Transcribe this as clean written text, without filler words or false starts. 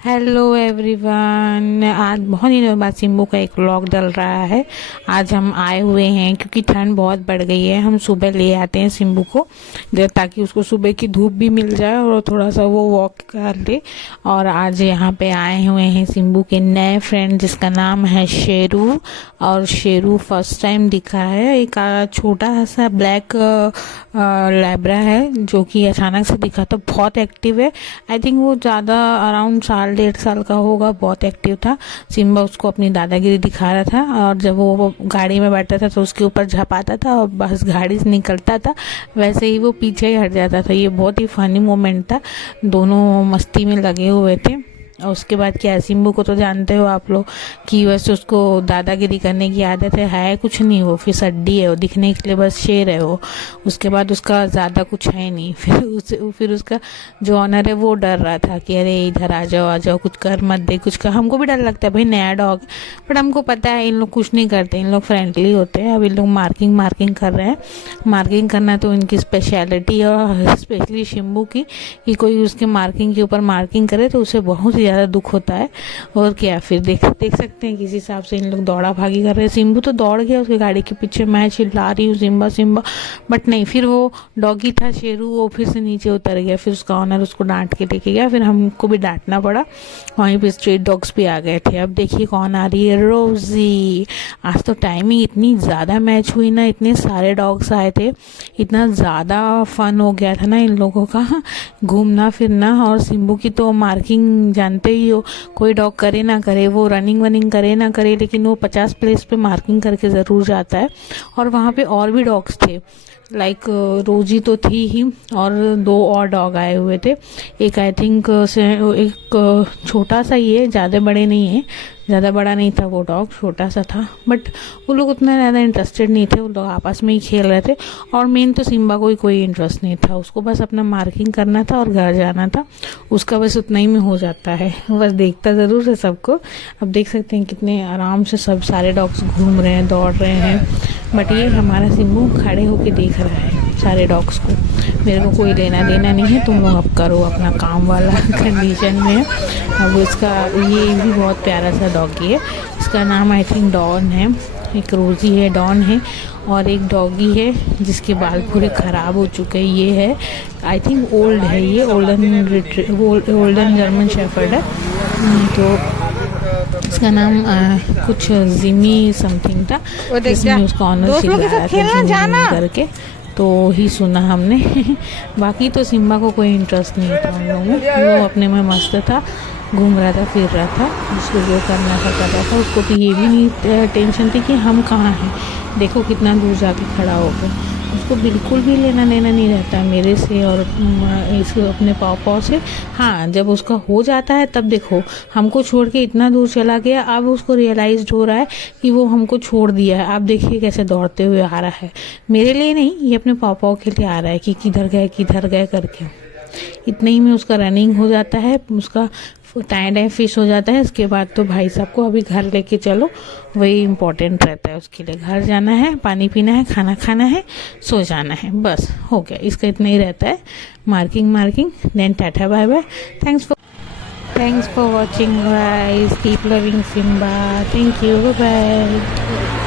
Hello everyone. आज बहुत दिनों बाद सिम्बू का एक व्लॉग डल रहा है। आज हम आए हुए हैं क्योंकि ठंड बहुत बढ़ गई है। हम सुबह ले आते हैं सिम्बू को ताकि उसको सुबह की धूप भी मिल जाए और थोड़ा सा वो वॉक कर ले। और आज यहाँ पे आए हुए हैं सिम्बू के नए फ्रेंड जिसका नाम है शेरू। और शेरू फर्स्ट टाइम दिखा है। एक छोटा सा ब्लैक लैब्रा है जो कि अचानक से दिखा तो बहुत एक्टिव है। आई थिंक वो ज़्यादा अराउंड साल 1.5 साल का होगा। बहुत एक्टिव था। सिम्बा उसको अपनी दादागिरी दिखा रहा था और जब वो गाड़ी में बैठा था तो उसके ऊपर झपाता था और बस गाड़ी से निकलता था, वैसे ही वो पीछे ही हट जाता था। ये बहुत ही फनी मोमेंट था। दोनों मस्ती में लगे हुए थे। और उसके बाद क्या है, सिम्बू को तो जानते हो आप लोग कि वैसे उसको दादागिरी करने की आदत है कुछ नहीं, वो फिर सड्डी है, वो दिखने के लिए बस शेर है वो। उसके बाद उसका ज़्यादा कुछ है नहीं। फिर उसका जो ऑनर है वो डर रहा था कि अरे इधर आ जाओ कुछ कर मत दे कुछ कर। हमको भी डर लगता है भाई, नया डॉग, बट हमको पता है इन लोग कुछ नहीं करते, इन लोग फ्रेंडली होते हैं। अब इन लोग मार्किंग कर रहे हैं। मार्किंग करना तो इनकी स्पेशलिटी है, और स्पेशली शिम्बू की, कि कोई उसके मार्किंग के ऊपर मार्किंग करे तो उसे बहुत ही ज़्यादा दुख होता है। और क्या, फिर देख सकते हैं किस हिसाब से इन लोग दौड़ा भागी कर रहे हैं। सिम्बू तो दौड़ गया उसके गाड़ी के पीछे, मैं चिल्ला रही हूँ सिम्बा सिम्बा, बट नहीं, फिर वो डॉगी था शेरू, वो फिर से नीचे उतर गया। फिर उसका ऑनर उसको डांट के लेके गया, फिर हमको भी डांटना पड़ा। वहीं पे स्ट्रीट डॉग्स भी आ गए थे। अब देखिए कौन आ रही है, रोजी। आज तो टाइमिंग इतनी ज़्यादा मैच हुई ना, इतने सारे डॉग्स आए थे, इतना ज़्यादा फन हो गया था ना इन लोगों का घूमना फिरना। और सिम्बू की तो मार्किंग जानते ही हो, कोई डॉग करे ना करे, वो रनिंग वनिंग करे ना करे, लेकिन वो 50 प्लेस पे मार्किंग करके ज़रूर जाता है। और वहाँ पे और भी डॉग्स थे, लाइक रोजी तो थी ही, और 2 और डॉग आए हुए थे। एक आई थिंक एक छोटा सा ही है, ज़्यादा बड़े नहीं है, ज़्यादा बड़ा नहीं था वो डॉग, छोटा सा था। बट वो लोग उतना ज़्यादा इंटरेस्टेड नहीं थे, वो लोग आपस में ही खेल रहे थे। और मेन तो सिम्बा को कोई इंटरेस्ट नहीं था, उसको बस अपना मार्किंग करना था और घर जाना था। उसका बस उतना ही में हो जाता है, बस देखता ज़रूर है सबको। अब देख सकते हैं कितने आराम से सब सारे डॉग्स घूम रहे हैं, दौड़ रहे हैं। बट ये हमारा सिम्बू खड़े होके देख रहा है सारे डॉग्स को। मेरे को कोई लेना देना नहीं है, तुम लोग अब करो अपना काम वाला कंडीशन में है। अब इसका ये भी बहुत प्यारा सा डॉगी है, इसका नाम आई थिंक डॉन है। एक रोजी है, डॉन है, और एक डॉगी है जिसके बाल पूरे ख़राब हो चुके हैं। ये है आई थिंक ओल्ड है, ये ओल्डन जर्मन शेफर्ड है। तो इसका नाम कुछ जिमी समथिंग था, जिसमें उसका ऑनर चिल्ला रहा था करके, तो ही सुना हमने। बाकी तो सिम्बा को कोई इंटरेस्ट नहीं था उन लोगों में, वो अपने में मस्त था, घूम रहा था फिर रहा था, उसको जो करना था कर रहा था। उसको तो ये भी नहीं टेंशन थी कि हम कहाँ हैं, देखो कितना दूर जाके खड़ा हो गया। उसको बिल्कुल भी लेना देना नहीं रहता है मेरे से और इसको अपने पापा से। हाँ, जब उसका हो जाता है तब देखो, हमको छोड़ के इतना दूर चला गया, अब उसको रियलाइज्ड हो रहा है कि वो हमको छोड़ दिया है। आप देखिए कैसे दौड़ते हुए आ रहा है, मेरे लिए नहीं, ये अपने पापाओं के लिए आ रहा है कि किधर गए करके। इतने ही में उसका रनिंग हो जाता है, उसका टाइम फिश हो जाता है। इसके बाद तो भाई साहब को अभी घर लेके चलो, वही इम्पोर्टेंट रहता है उसके लिए। घर जाना है, पानी पीना है, खाना खाना है, सो जाना है, बस हो गया। इसका इतना ही रहता है, marking then tata bye bye. Thanks for watching guys, keep loving Simba, thank you, bye bye.